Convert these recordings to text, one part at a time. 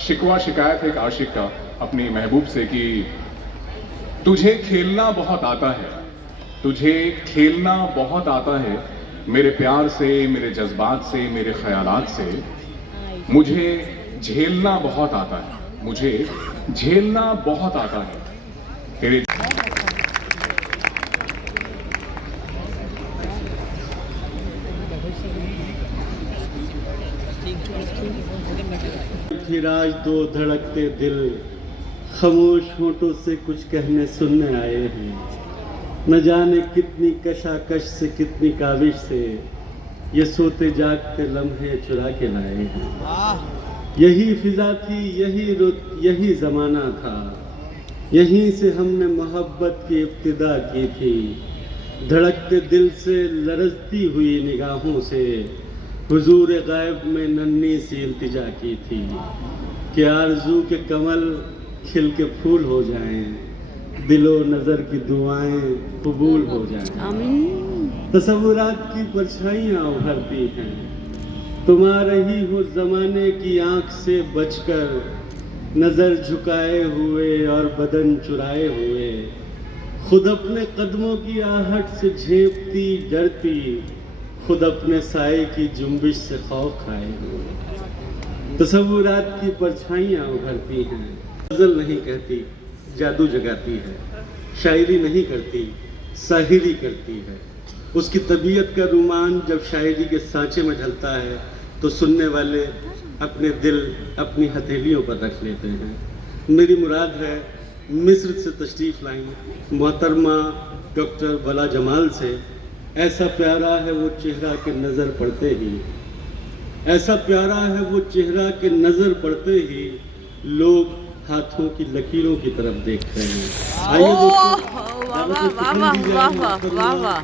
शिकवा शिकायत है एक आशिक का अपनी महबूब से कि तुझे खेलना बहुत आता है, तुझे खेलना बहुत आता है, मेरे प्यार से, मेरे जज्बात से, मेरे ख्यालात से। मुझे झेलना बहुत आता है, मुझे झेलना बहुत आता है तेरे। फिर आज दो धड़कते दिल खामोश होठों से कुछ कहने सुनने आए हैं। न जाने कितनी कशाकश से, कितनी काविश से ये सोते जागते लम्हे चुरा के लाए हैं। यही फिजा थी, यही रुत, यही ज़माना था, यहीं से हमने मोहब्बत की इब्तिदा की थी। धड़कते दिल से, लरजती हुई निगाहों से हुजूर गायब में नन्ही सी इल्तिजा की थी कि आरज़ू के कमल खिल के फूल हो जाएं, दिलो नज़र की दुआएं कबूल हो जाएं। तसव्वुरात की परछाइयाँ उभरती हैं, तुम आ रही हो ज़माने की आँख से बचकर, नज़र झुकाए हुए और बदन चुराए हुए, खुद अपने कदमों की आहट से झेंपती डरती, खुद अपने साए की जुम्बिश से खौफ खाए हुए। तसव्वुरात की परछाइयाँ उभरती हैं, गज़ल नहीं कहती, जादू जगाती है, शायरी नहीं करती, साहिरी करती है। उसकी तबीयत का रुमान जब शायरी के सांचे में ढलता है तो सुनने वाले अपने दिल अपनी हथेलियों पर रख लेते हैं। मेरी मुराद है मिस्र से तशरीफ़ लाई मोहतरमा डॉक्टर बला जमाल से। ऐसा प्यारा है वो चेहरा के नज़र पड़ते ही, ऐसा प्यारा है वो चेहरा के नज़र पड़ते ही लोग हाथों की लकीरों की तरफ देख रहे हैं। आइए दोस्तों,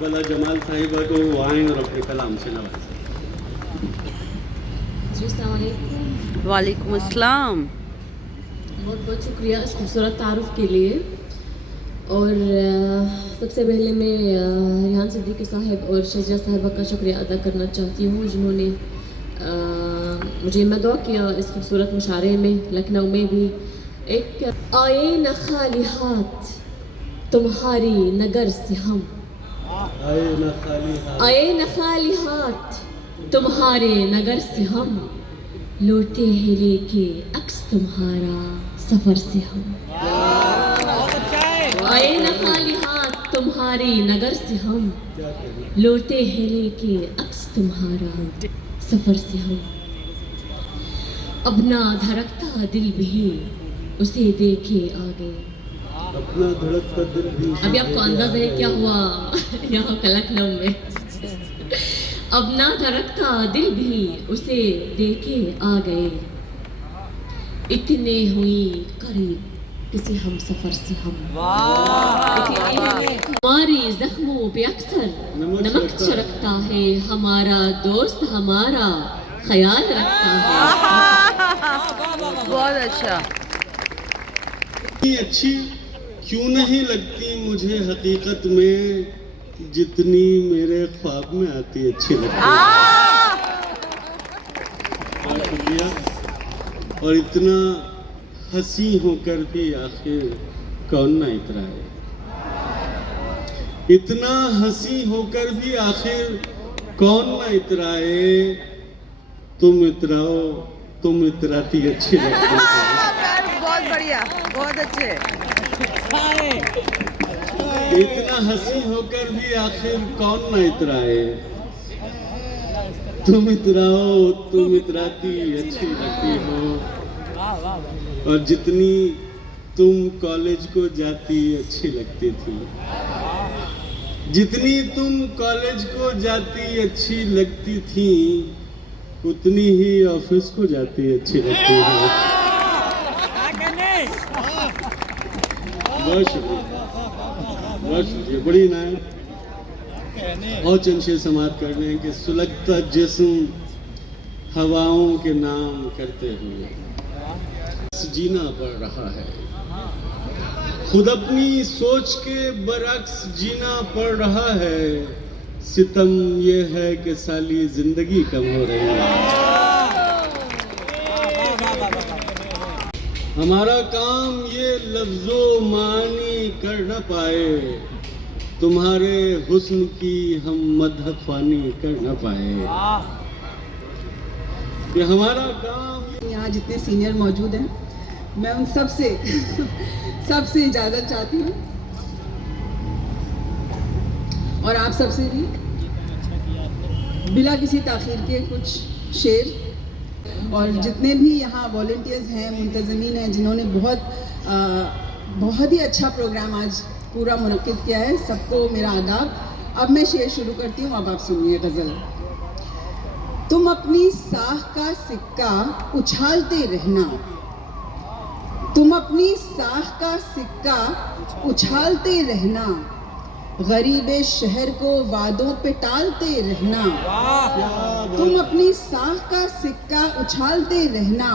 बला जमाल साहिबा को आइन और अपने कलाम से नवाजें। वालेकुम अस्सलाम। बहुत बहुत शुक्रिया इस खूबसूरत तारुफ के लिए। और सबसे पहले मैं रिहान सिद्दीकी साहब और शजिया साहिबा का शुक्रिया अदा करना चाहती हूँ जिन्होंने मुझे मदऊ किया इस खूबसूरत मुशारे में। लखनऊ में भी एक आए न खाली हाथ तुम्हारी नगर से हम, आए न खाली हाथ तुम्हारे नगर से हम, लौटे हैं लेके अक्स तुम्हारा सफ़र से हम। आए न खाली हाथ तुम्हारी नगर से हम, लौटे हैं लेके अक्स तुम्हारा सफ़र से हम। अपना धड़कता दिल भी उसे देखे आ गए। अपना धड़कता दिल भी। अभी आपको अंदाजा है क्या हुआ यहाँ लखनऊ में। अपना धड़कता दिल भी उसे देखे आ गए, इतने हुई करीब किसी हम सफर से हम। हमारी जख्मों पे अक्सर नमक छिड़कता है, हमारा दोस्त हमारा ख्याल रखता है। बहुत अच्छा। इतनी अच्छी क्यों नहीं लगती मुझे हकीकत में, जितनी मेरे ख्वाब में आती अच्छी लगती है। और इतना हंसी होकर भी आखिर कौन ना इतराए, इतना हंसी होकर भी आखिर कौन ना इतराए। तुम इतराओ, तुम इतराती अच्छी लगती है। बहुत बढ़िया, बहुत अच्छे। इतना हंसी होकर भी आखिर कौन ना इतराए। तुम इतराओ, तुम इतराती अच्छी लगती हो। और जितनी तुम कॉलेज को जाती अच्छी लगती थी, जितनी तुम कॉलेज को जाती अच्छी लगती थी, उतनी ही ऑफिस को जाती अच्छी लगती है। बहुत शुक्रिया, बहुत शुक्रिया। बड़ी नायक और चंद शेर समाप्त कर लें कि सुलगता जिस्म हवाओं के नाम करते हुए जीना पड़ रहा है, खुद अपनी सोच के बरक्स जीना पड़ रहा है। सितम ये है कि साली जिंदगी कम हो रही है। हमारा काम ये लफ्जों मानी कर न पाए, तुम्हारे हुस्न की हम मदह ख्वानी कर न पाए। ये हमारा काम। यहाँ जितने सीनियर मौजूद हैं, मैं उन सब से सबसे इजाज़त चाहती हूँ और आप सबसे भी बिला किसी ताख़ीर के कुछ शेर, और जितने भी यहाँ वॉलंटियर्स हैं, मुंतज़मीन हैं, जिन्होंने बहुत ही अच्छा प्रोग्राम आज पूरा मुनक्किद किया है, सबको मेरा आदाब। अब मैं शेर शुरू करती हूँ, अब आप सुनिए गज़ल। तुम अपनी साख का सिक्का उछालते रहना, तुम अपनी साख का सिक्का उछालते रहना, गरीबे शहर को वादों पे टालते रहना। तुम अपनी साख का सिक्का उछालते रहना,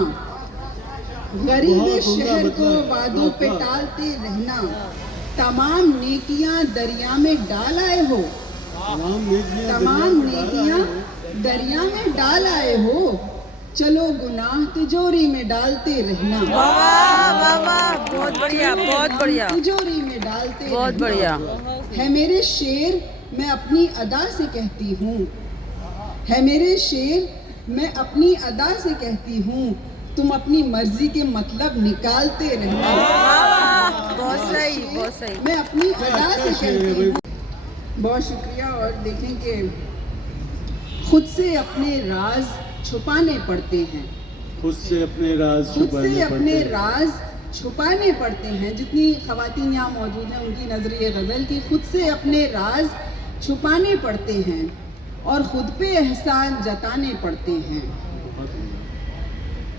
गरीबे शहर को वादों पे टालते रहना। तमाम नेकियां दरिया में डाल आए हो, तमाम नेकियां दरिया में डाल आए हो, चलो गुनाह तिजोरी में डालते रहना। वाह वाह वाह, बहुत बढ़िया, बहुत बढ़िया, तिजोरी में डालते बहुत रहना। बढ़िया है मेरे शेर, मैं अपनी अदा से कहती हूँ, है मेरे शेर, मैं अपनी अदा से कहती हूँ, तुम अपनी मर्जी के मतलब निकालते रहना। बहुत सही, बहुत सही। मैं अपनी अदा से कहती हूँ। बहुत शुक्रिया। और देखें कि खुद से अपने राज छुपाने पड़ते हैं, खुद से अपने राज खुद से छुपाने अपने पड़ते हैं। राज छुपाने पड़ते हैं। जितनी ख़वातीन यहाँ मौजूद हैं, उनकी नज़र ये गज़ल की खुद से अपने राज छुपाने पड़ते हैं और ख़ुद पे एहसान जताने पड़ते हैं,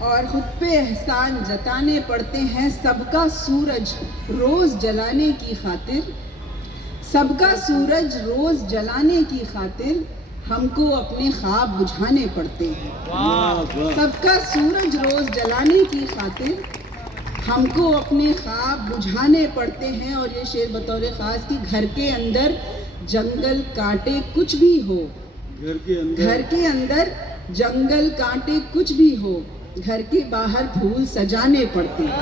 और ख़ुद पे एहसान जताने पड़ते हैं। सबका सूरज रोज़ जलाने की खातिर, सबका सूरज रोज़ जलाने की खातिर, हमको अपने ख्वाब बुझाने पड़ते हैं। सबका सूरज रोज़ जलाने की खातिर, हमको अपने ख्वाब बुझाने पड़ते हैं। और ये शेर बतौर ख़ास कि घर के अंदर जंगल कांटे कुछ भी हो, घर के अंदर जंगल कांटे कुछ भी हो, घर के बाहर फूल सजाने पड़ते हैं।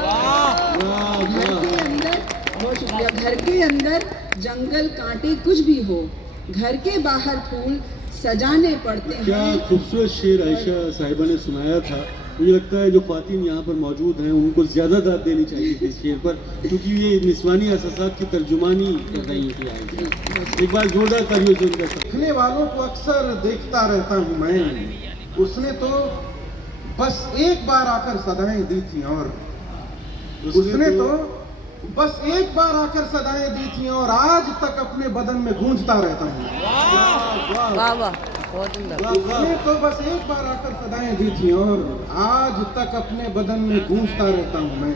घर के अंदर, बहुत शुक्रिया, घर के अंदर जंगल कांटे कुछ भी हो, घर के बाहर फूल सजाने पड़ते हैं। क्या खूबसूरत शेर आयशा साहिबा ने सुनाया था। मुझे लगता है जो ख्वातीन यहाँ पर मौजूद हैं, उनको ज़्यादा दाद देनी चाहिए थी इस शेर पर, क्योंकि ये निस्वानी एहसासात की तर्जुमानी कर रही थी आयशा। एक बार जोरदार तालियों से उनका देखने वालों को अक्सर देखता रहता हूँ मैं, उसने तो बस एक बार आकर सदाएं दी थी, और उसने तो बस एक बार आकर सदाएं दी थी, और आज तक अपने बदन में गूंजता रहता हूँ। वाह वाह, बहुत सुंदर। उसने तो बस एक बार आकर सदाएं दी थी, और आज तक अपने बदन में गूंजता रहता हूँ मैं।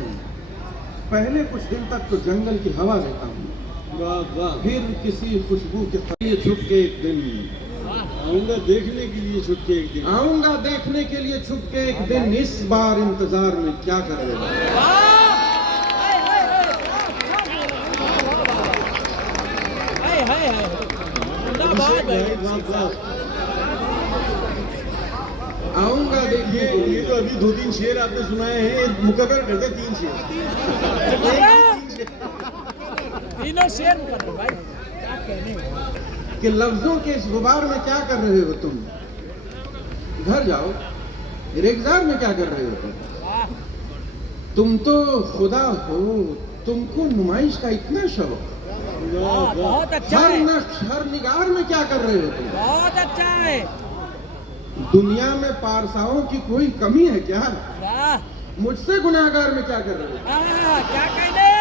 पहले कुछ दिन तक तो जंगल की हवा रहता हूँ, फिर किसी खुशबू के लिए छुप के एक दिन आऊँगा देखने के लिए, छुप के एक दिन आऊंगा देखने के लिए, छुप के एक दिन। इस बार इंतजार में क्या कर रहे हो? आऊंगा देखिए। ये तो अभी 2-3 शेर आपने सुनाए हैं, मुकर्रर कर दे 3 शेर। तीनों शेर कर भाई, क्या कहने। कि लफ्जों के इस गुबार में क्या कर रहे हो तुम? घर जाओ, रेगजार में क्या कर रहे हो तुम तो खुदा हो, तुमको नुमाइश का इतना शौक। बहुत अच्छा हर है, नक्श हर निगार में क्या कर रहे हो तुम? बहुत अच्छा है। दुनिया में पारसाओं की कोई कमी है क्या? वाह, मुझसे गुनाहगार में क्या कर रहे हो? क्या कहने।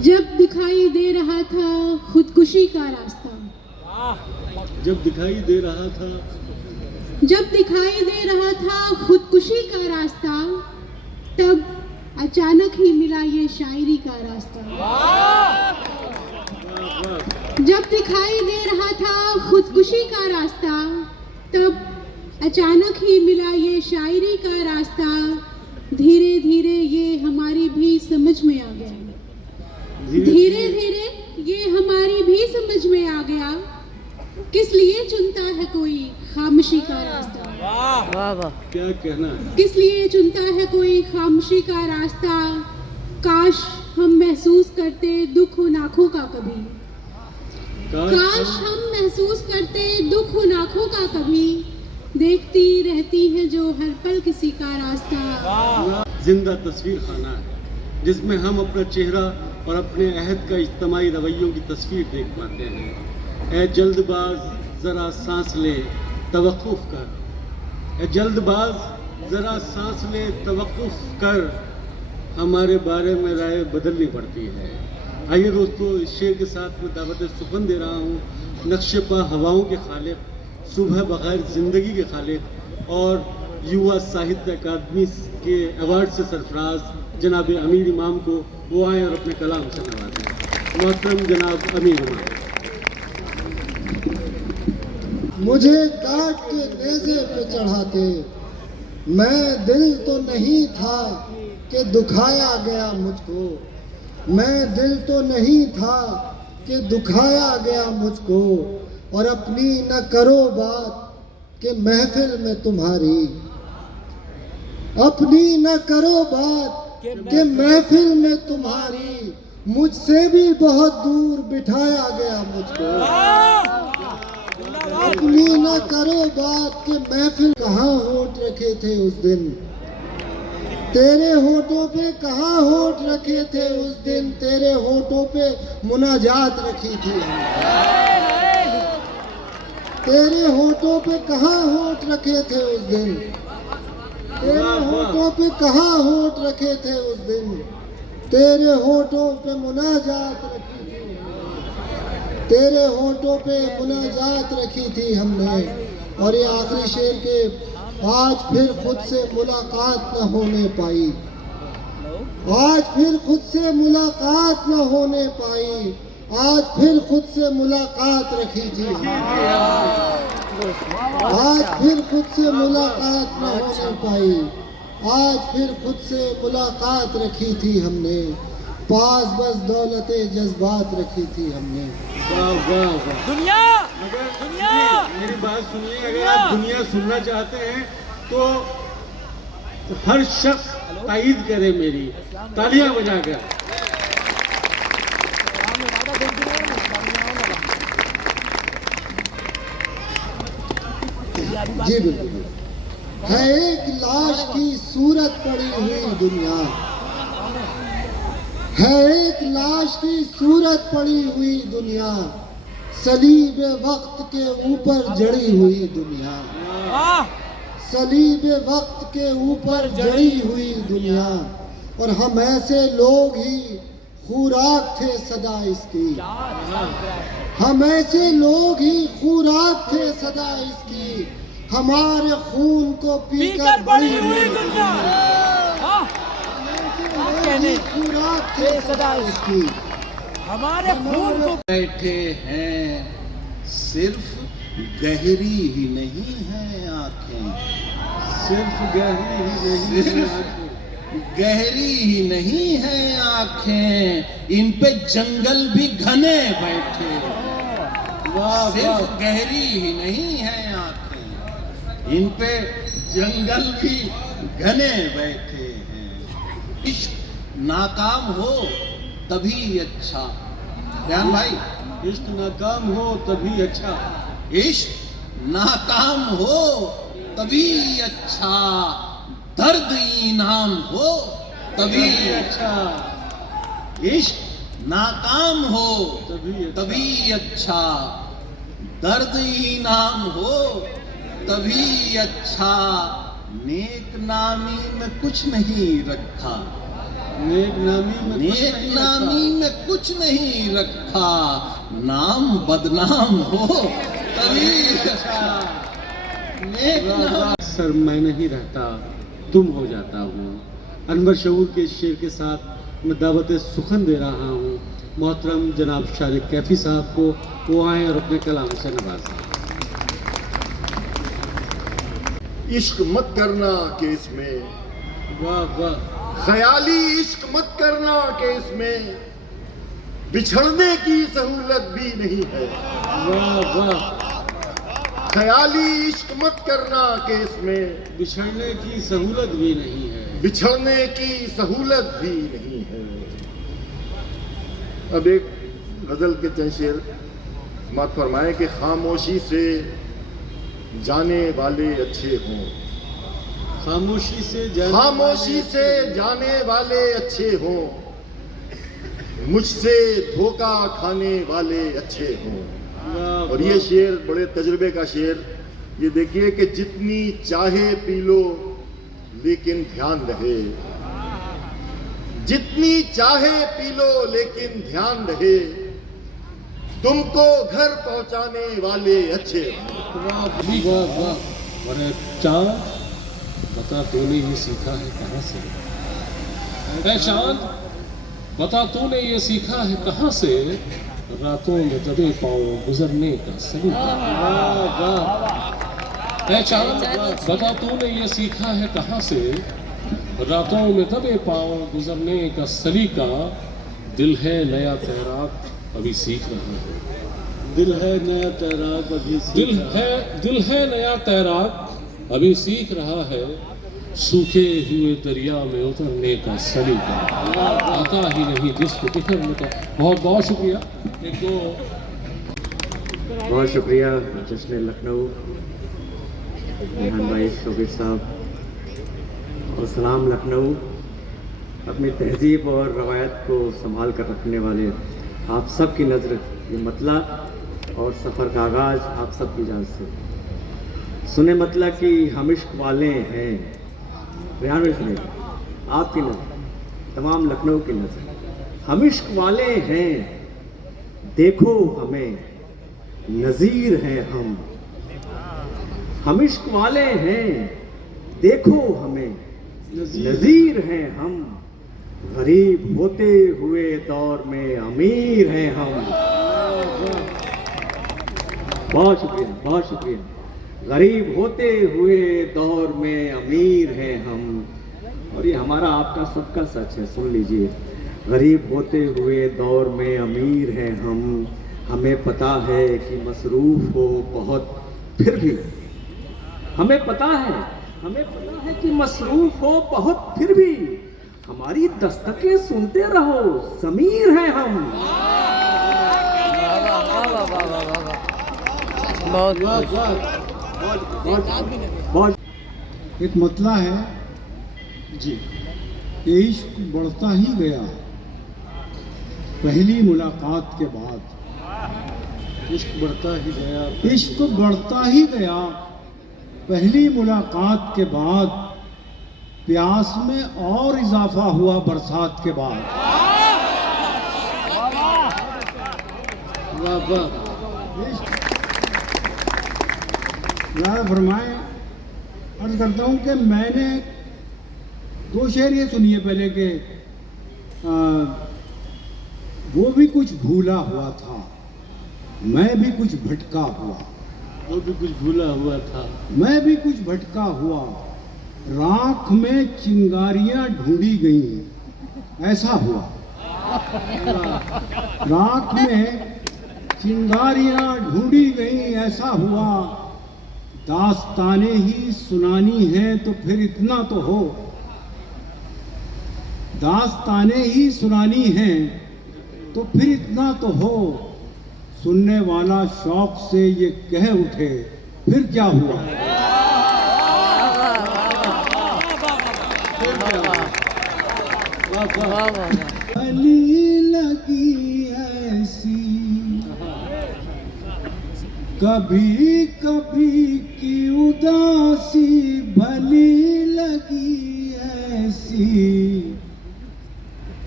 जब दिखाई दे रहा था खुदकुशी का रास्ता, जब दिखाई दे रहा था, जब दिखाई दे रहा था खुदकुशी का रास्ता, तब अचानक ही मिला ये शायरी का रास्ता। जब दिखाई दे रहा था खुदकुशी का रास्ता, तब अचानक ही मिला ये शायरी का रास्ता। धीरे धीरे ये हमारी भी समझ में आ गया, धीरे धीरे ये हमारी भी समझ में आ गया, किस लिए चुनता है कोई खामोशी का रास्ता। वाह वाह क्या कहना है। किस लिए चुनता है कोई खामोशी का रास्ता, काश हम महसूस करते दुख उन आँखों का कभी, काश हम महसूस करते दुख उन आँखों का कभी, देखती रहती है जो हर पल किसी का रास्ता। जिंदा तस्वीर खाना है जिसमें हम अपना चेहरा और अपने अहद का इज्तिमाई रवैयों की तस्वीर देख पाते हैं। ए जल्दबाज ज़रा सांस ले तवक्कुफ कर, ए जल्दबाज ज़रा सांस ले तवक्कुफ कर, हमारे बारे में राय बदलनी पड़ती है। आइए दोस्तों, इस शेर के साथ मैं दावत सुखन दे रहा हूँ नक्शे पा हवाओं के खालिक, सुबह बगैर ज़िंदगी के खालिक और युवा साहित्य अकादमी के अवार्ड से सरफराज जनाब अमीर इमाम को वो आए और अपने कलाम से नवाजें। मोहतरम जनाब अमीर इमाम। मुझे काट के नेज़े पे चढ़ाते, मैं दिल तो नहीं था कि दुखाया गया मुझको, मैं दिल तो नहीं था कि दुखाया गया मुझको, और अपनी न करो बात कि महफिल में तुम्हारी, अपनी न करो बात कि महफिल में तुम्हारी, मुझसे भी बहुत दूर बिठाया गया मुझको, अपनी न करो बात कि महफिल कहाँ होठ रखे थे उस दिन, तेरे होठों पे कहाँ होठ रखे थे उस दिन, तेरे होठों पे मुनाजात रखी थी हमने, तेरे होठों पे कहाँ होठ रखे थे उस दिन, तेरे होठों पे कहाँ होठ रखे थे उस दिन, तेरे होठों पे मुनाजात रखी थी, तेरे होठों पे मुनाजात रखी थी हमने। और ये आखिरी शेर के आज फिर खुद से मुलाकात न होने पाई, आज फिर खुद से मुलाकात न होने पाई, आज फिर खुद से मुलाकात रखी थी, आज फिर खुद से मुलाकात न होने पाई, आज फिर खुद से मुलाकात रखी थी हमने, पास बस दौलते जज्बात रखी थी हमने। वाह वाह वाह। दुनिया दुनिया मेरी बात सुनिए, अगर आप दुनिया सुनना चाहते हैं तो हर शख्स तायीद करे मेरी, तालियां बजाकर। जी बिल्कुल। है एक लाश की सूरत पड़ी हुई दुनिया, है एक लाश की सूरत पड़ी हुई दुनिया, सलीब वक्त के ऊपर जड़ी हुई दुनिया, सलीब वक्त के ऊपर जड़ी हुई दुनिया, और हम ऐसे लोग ही खुराक थे सदा इसकी, हम ऐसे लोग ही खुराक थे सदा इसकी, हमारे खून को पीकर बड़ी हुई दुनिया, खुराक थे सदा इसकी, हमारे खून को बैठे हैं, सिर्फ गहरी ही नहीं है आंखें, सिर्फ गहरी ही नहीं सिर्फ गहरी ही नहीं है आंखें, इन पे जंगल भी घने बैठे, सिर्फ गहरी ही नहीं है आंखें, इन पे जंगल भी घने बैठे हैं। इश्क नाकाम हो तभी अच्छा, ध्यान भाई, इश्क नाकाम हो तभी अच्छा, इश्क नाकाम हो तभी अच्छा, दर्द इनाम हो तभी अच्छा, इश्क नाकाम हो तभी अच्छा, दर्द इनाम हो तभी अच्छा, नेक नामी में कुछ नहीं रखा, नेक नामी में कुछ नहीं रखा, नाम बदनाम हो तभी अच्छा, नेक नाम। सर मैं नहीं रहता तुम हो जाता हूँ। अनवर शऊर के इस शेर के साथ मैं दावत सुखन दे रहा हूँ मोहतरम जनाब शारिक कैफी साहब को, वो आए और अपने कलाम से नवाजें। इश्क मत करना कि इसमें, वाह वाह, ख्याली इश्क मत करना कि इसमें बिछड़ने की सहूलत भी नहीं है, वाह वाह, ख्याली इश्क मत करना कि इसमें बिछड़ने की सहूलत भी नहीं है। बिछड़ने की सहूलत भी नहीं है। अब एक गजल के चंद शेर मत फरमाए कि खामोशी से जाने वाले अच्छे हों, खामोशी से जाने वाले अच्छे हों, मुझसे धोखा खाने वाले अच्छे हों। और ये शेर बड़े तजुर्बे का शेर, ये देखिए कि जितनी चाहे पी लो लेकिन ध्यान रहे, जितनी चाहे पी लो लेकिन ध्यान रहे, तुमको घर पहुंचाने वाले अच्छे हों। वाह वाह। और चांद बता तूने ये सीखा है कहाँ से? ऐ चांद बता तूने ये सीखा है कहाँ से? रातों में दबे पाँव गुजरने का सलीका। ऐ चांद बता तूने ये सीखा है कहाँ से? रातों में दबे पाँव गुजरने का सलीका। दिल है नया तैराक अभी सीख रहा है। दिल है नया तैराक अभी सीख रहा है। सूखे हुए दरिया में उतरने का सलीका। आता ही नहीं जिसको बिखरने का। बहुत बहुत शुक्रिया। एक दो बहुत शुक्रिया जश्न लखनऊ रेहान भाई शोबिर साहब। और सलाम लखनऊ, अपनी तहजीब और रवायत को संभाल कर रखने वाले आप सब की नज़र ये मतला और सफ़र का आगाज़ आप सब की इजाज़त से सुने। मतला कि हम इश्क वाले हैं, रेहान भाई सुने, आपकी नज़र, तमाम लखनऊ की नज़र। हम इश्क वाले हैं, देखो हमें नज़ीर हैं हम। हम इश्क वाले हैं, देखो हमें नज़ीर हैं हम। गरीब होते हुए दौर में अमीर हैं हम। बहुत शुक्रिया, बहुत शुक्रिया। गरीब होते हुए दौर में अमीर हैं हम। और ये हमारा आपका सबका सच है, सुन लीजिए। गरीब होते हुए दौर में अमीर हैं हम। हमें पता है कि मसरूफ हो बहुत, फिर भी हमें पता है कि मसरूफ हो बहुत, फिर भी हमारी दस्तकें सुनते रहो, ज़मीर हैं हम। बहुत एक मतला है जी। कि इश्क बढ़ता ही गया पहली मुलाकात के बाद। इश्क बढ़ता ही गया, इश्क बढ़ता ही गया पहली मुलाकात के बाद। प्यास में और इजाफा हुआ बरसात के बाद। वाह वाह। फरमाए, अर्ज करता हूँ कि मैंने दो शेर ये सुनिए पहले के वो भी कुछ भूला हुआ था, मैं भी कुछ भटका हुआ। वो भी कुछ भूला हुआ था, मैं भी कुछ भटका हुआ। राख में चिंगारियां ढूंढी गई, ऐसा हुआ। राख में चिंगारियां ढूंढी गई, ऐसा हुआ। दास्ताने ही सुनानी है तो फिर इतना तो हो। दास्ताने ही सुनानी है तो फिर इतना तो हो। सुनने वाला शौक से ये कह उठे, फिर क्या हुआ? भली लगी ऐसी कभी कभी की उदासी, भली लगी ऐसी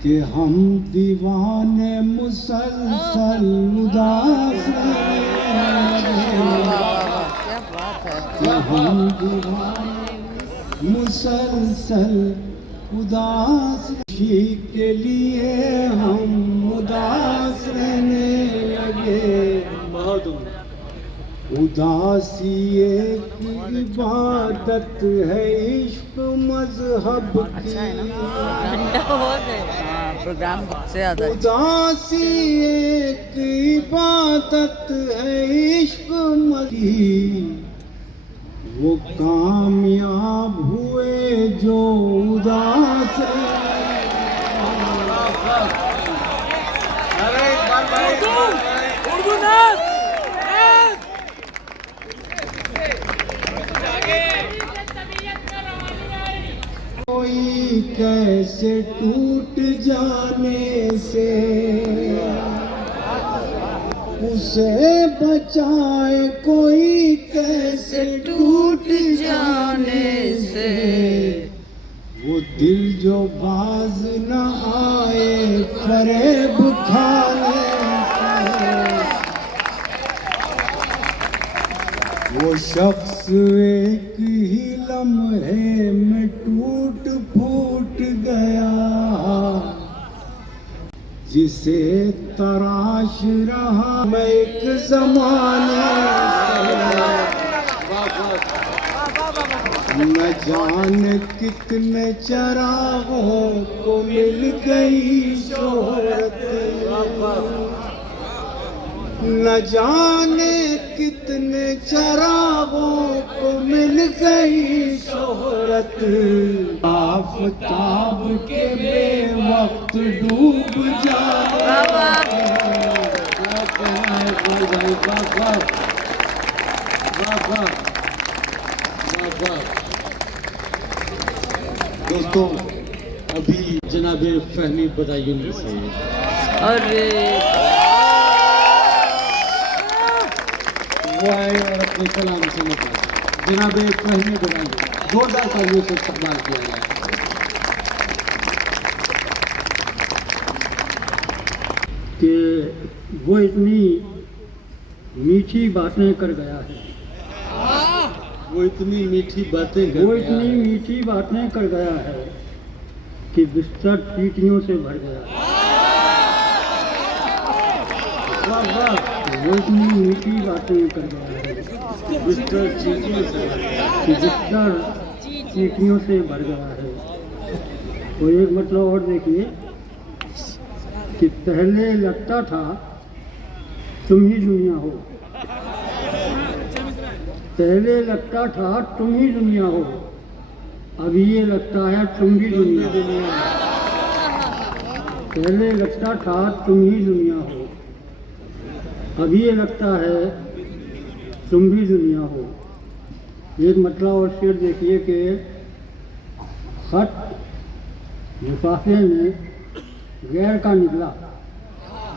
कि हम दीवाने मुसलसल उदास कि हम दीवाने मुसलसल उदास। खुशी के लिए हम उदास रहने लगे। उदासी एक इबादत है, इश्क मजहब की। प्रोग्राम से ज़्यादा उदासी एक इबादत है इश्क मरी, वो कामयाब हुए जो उदास कोई कैसे टूट जाने से उसे बचाए, कोई कैसे टूट जाने से वो दिल जो बाज न आए फरेब खाने से, वो शख्स एक ही लम्हे में टूट फूट गया, जिसे तराश रहा मैं एक जमाने से, न जाने कितने चरागों को मिल गई शोहरत, न जाने कितने चरागों को मिल गई शोहरत, आफताब के बेवक्त डूब जाए। दोस्तों अभी जनाबे फहमी बदायूनी से वो आए और अपने कलाम से निकाले। जनाब फहमी बदायूनी जोरदार तालियों से इस्तकबाल किया गया। कि वो इतनी मीठी बातें कर गया है, वो इतनी मीठी बातें कर गया है कि बिस्तर चींटियों से भर गया। वो इतनी मीठी बातें कर गया है, बिस्तर चींटियों से भर गया है। तो एक मतलब और देखिए कि पहले लगता था तुम ही दुनिया हो, पहले लगता था तुम ही दुनिया हो, अब ये लगता है तुम भी दुनिया हो। पहले लगता था तुम ही दुनिया हो, अब ये लगता है तुम भी दुनिया हो। एक मतलब और शेर देखिए कि खत लिफाफे में गैर का निकला,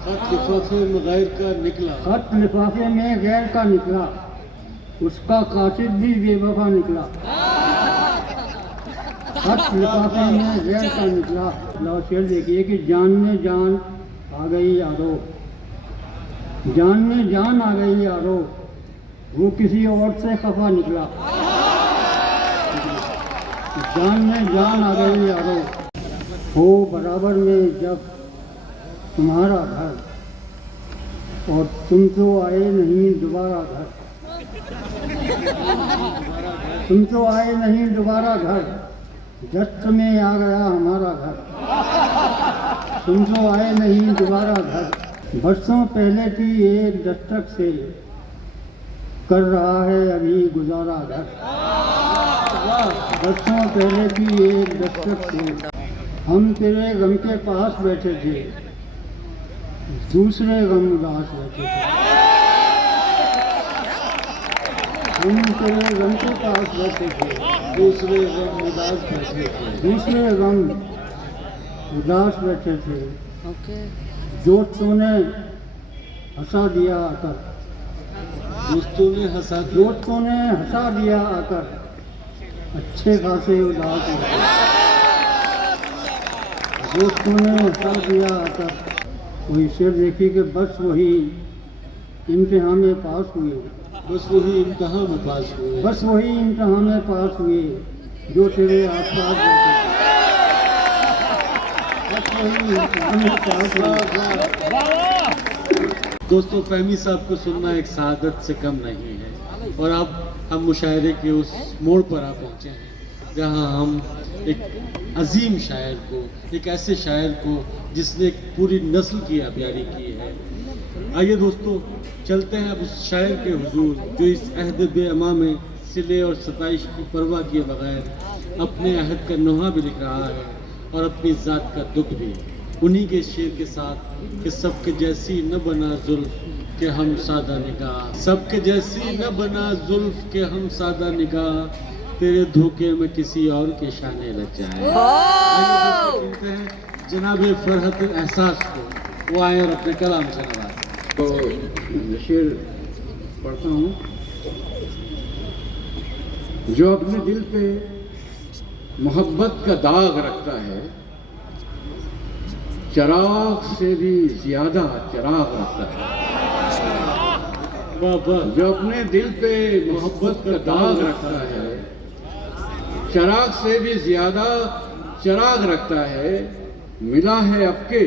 खत लिफाफे में गैर का निकला, खत लिफाफे में गैर का निकला, उसका कातिल भी बेवफा निकला। खत लिफाफे में गैर का निकला। लो शेर देखिए कि जान में जान आ गई यारो, जान में जान आ गई यारो, वो किसी और से खफा निकला। जान में जान आ गई यारो, हो बराबर में जब तुम्हारा घर, और तुम तो आए नहीं दोबारा घर, तुम तो आए नहीं दोबारा घर, दस्त में आ गया हमारा घर, तुम तो आए नहीं दोबारा घर। बरसों पहले की एक दस्तक से कर रहा है अभी गुजारा घर, बरसों पहले की एक दस्तक से हम तेरे गम के पास बैठे थे, दूसरे गम उदास बैठे थे। हम तेरे गम के पास बैठे थे, दूसरे गम उदास बैठे थे, दूसरे गम उदास बैठे थे। दोस्तों ने हंसा दिया आकर, दोस्तों ने हंसा दिया आकर, अच्छे खासे उदास हो गए। दोस्तों ने हंसा दिया आकर। वही शेर देखिए कि बस वही इम्तिहान में पास हुए, बस वही इम्तिहान में पास हुए, बस वही इम्तिहान में पास हुए जो तेरे आसपास बैठे थे। दोस्तों फहमी साहब को सुनना एक सादत से कम नहीं है, और अब हम मुशायरे के उस मोड़ पर आ पहुंचे हैं जहां हम एक अजीम शायर को, एक ऐसे शायर को जिसने एक पूरी नस्ल की आबियारी की है। आइए दोस्तों, चलते हैं अब उस शायर के हुजूर जो इस अहद बेअमा में सिले और सताइश की परवाह किए बगैर अपने अहद का नोहा भी लिख रहा है और अपनी ज़ात का दुख भी। उन्हीं के शेर के साथ कि सबके जैसी न बना जुल्फ के हम सादा निगाह, सबके जैसी न बना जुल्फ के हम सादा निगाह, तेरे धोखे में किसी और के शाने लग जाए। सुनते हैं जनाब फरहत एहसास को, वो आए और अपने कलाम से नवाज़ें। तो शेर पढ़ता हूँ। जो अपने दिल पे मोहब्बत का दाग रखता है, चराग से भी ज्यादा चिराग रखता है। जो अपने दिल पे मोहब्बत का दाग रखता है, चराग से भी ज्यादा चिराग रखता है, मिला है आपके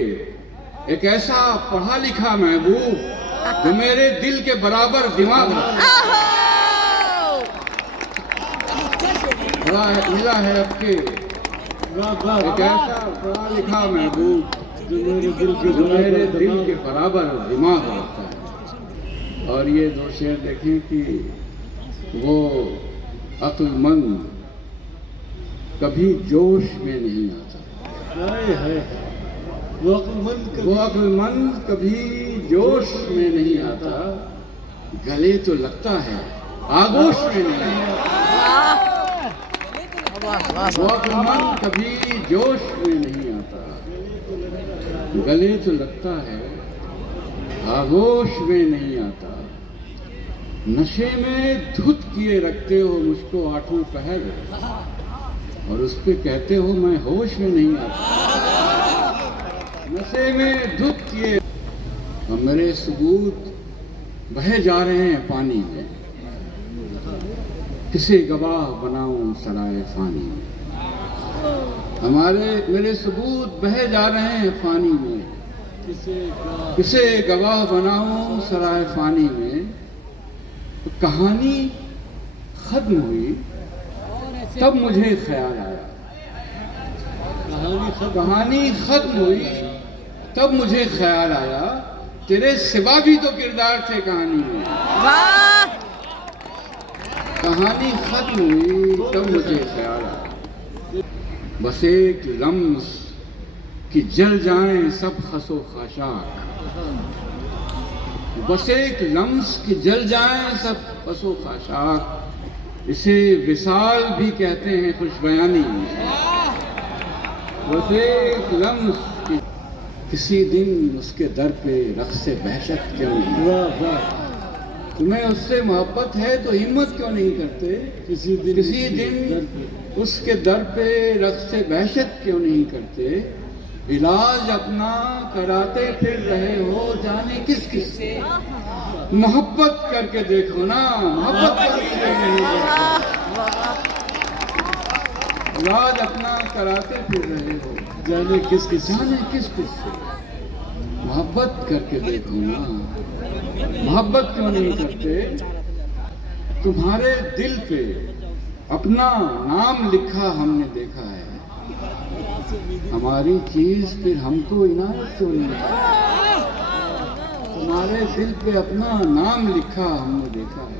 एक ऐसा पढ़ा लिखा महबूब जो मेरे दिल के बराबर दिमाग रखता है। मिला है आपके एक ऐसा पढ़ा लिखा महबूब जो मेरे दिल के बराबर दिमाग रखता है। और ये दो शेर देखें कि वो अक्लमंद कभी जोश में नहीं आता, वो अक्लमंद कभी जोश में नहीं आता, गले तो लगता है आगोश में नहीं आता। वो अक्लमंद कभी जोश में नहीं आता, गले तो लगता है आगोश में नहीं आता। नशे में धुत किए रखते हो मुझको आठों पहर, और उस पे कहते हो मैं होश में नहीं आता। नशे में धुत किए और मेरे सबूत बहे जा रहे हैं पानी में, किसे गवाह बनाऊं सराय फानी में। मेरे सबूत बहे जा रहे हैं फानी में, किसे गवाह बनाऊं सराय फानी में। तो कहानी खत्म हुई तब मुझे ख्याल आया, कहानी खत्म हुई तब मुझे ख्याल आया, तेरे सिवा भी तो किरदार थे कहानी में। कहानी खत्म हुई तब मुझे ख्याल आया, बस एक लम्स कि जल जाएं सब खसो खाशाक, बस एक लम्स कि जल जाएं सब खसो खाशाक। इसे विसाल भी कहते हैं खुशबयानी में, बस एक लम्स कि किसी दिन उसके दर पे रक़्स-ए बहशत क्यों नहीं। तुम्हें उससे मोहब्बत है तो हिम्मत क्यों नहीं करते, किसी दिन उसके दर पे रक़्स-ए बहशत क्यों नहीं करते। इलाज अपना कराते फिर रहे हो जाने किस किस से, मोहब्बत करके देखो ना, मोहब्बत करके नहीं इलाज अपना कराते फिर रहे हो जाने किस किस से, मोहब्बत करके देखो ना। मोहब्बत क्यों नहीं करते। तुम्हारे दिल पे अपना नाम लिखा हमने देखा है, हमारी चीज फिर हमको इनायत क्यों नहीं करते। तुम्हारे दिल पे अपना नाम लिखा हमने देखा है,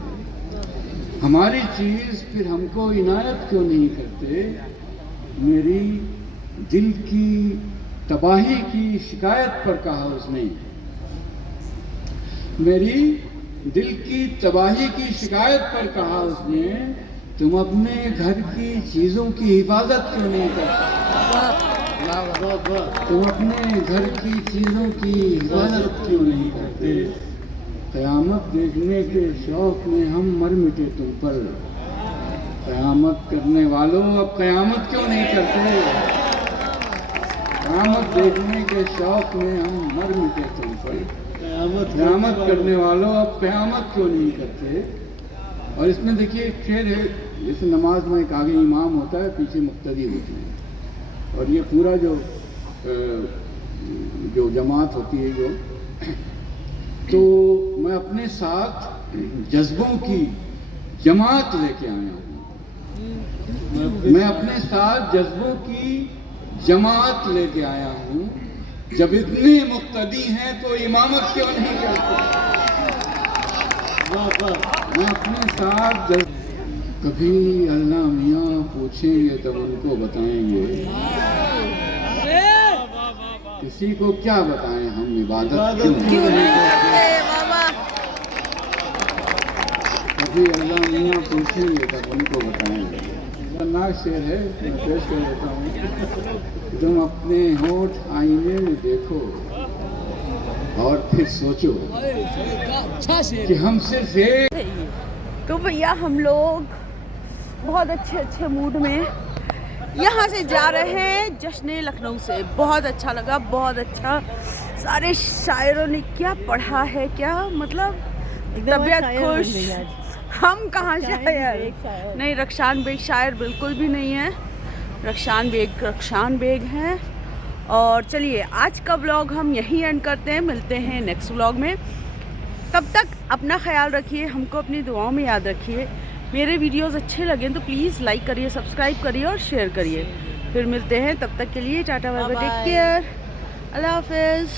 हमारी चीज फिर हमको इनायत क्यों नहीं करते। मेरी दिल की तबाही की शिकायत पर कहा उसने, मेरी दिल की तबाही की शिकायत पर कहा उसने, तुम अपने घर की चीजों की हिफाजत क्यों नहीं करते। तुम अपने घर की चीजों की हिफाजत क्यों नहीं करते। क़यामत देखने के शौक में हम मर मिटे तुम पर, क़यामत करने वालों अब क़यामत क्यों नहीं करते। क़यामत देखने के शौक में हम मर मिटे तुम पर, क़यामत करने वालों अब क़यामत क्यों नहीं करते। और इसमें देखिए एक शेर है, जैसे नमाज में एक आगे इमाम होता है, पीछे मुक्तदी होती है, और ये पूरा जो जमात होती है जो, तो मैं अपने साथ जज्बों की जमात लेके आया हूँ। मैं अपने साथ जज्बों की जमात लेके आया हूँ। जब इतने मुक्तदी हैं तो इमामत क्यों नहीं करते? मैं अपने साथ जब कभी अल्लाह मियाँ पूछेंगे तब उनको बताएंगे। किसी को क्या बताएं हम इबादत क्यों नहीं करते? कभी अल्लाह मियाँ पूछेंगे तब उनको बताएंगे। खतरनाक शेर है, मैं पेश कर देता हूँ। तुम अपने होठ आईने में देखो और फिर सोचो कि हम सिर्फ एक। तो भैया हम लोग बहुत अच्छे मूड में यहाँ से जा रहे हैं जश्न लखनऊ से। बहुत अच्छा लगा, बहुत अच्छा। सारे शायरों ने क्या पढ़ा है, क्या मतलब तबीयत खुश। हम कहाँ शायर नहीं, रक्षान बेग शायर बिल्कुल भी नहीं है। रक्षान बेग हैं। और चलिए आज का व्लॉग हम यहीं एंड करते हैं, मिलते हैं नेक्स्ट व्लॉग में। तब तक अपना ख्याल रखिए, हमको अपनी दुआओं में याद रखिए। मेरे वीडियोस अच्छे लगे तो प्लीज़ लाइक करिए, सब्सक्राइब करिए और शेयर करिए। फिर मिलते हैं, तब तक के लिए tata bye bye, take care, अल्लाह हाफिज़।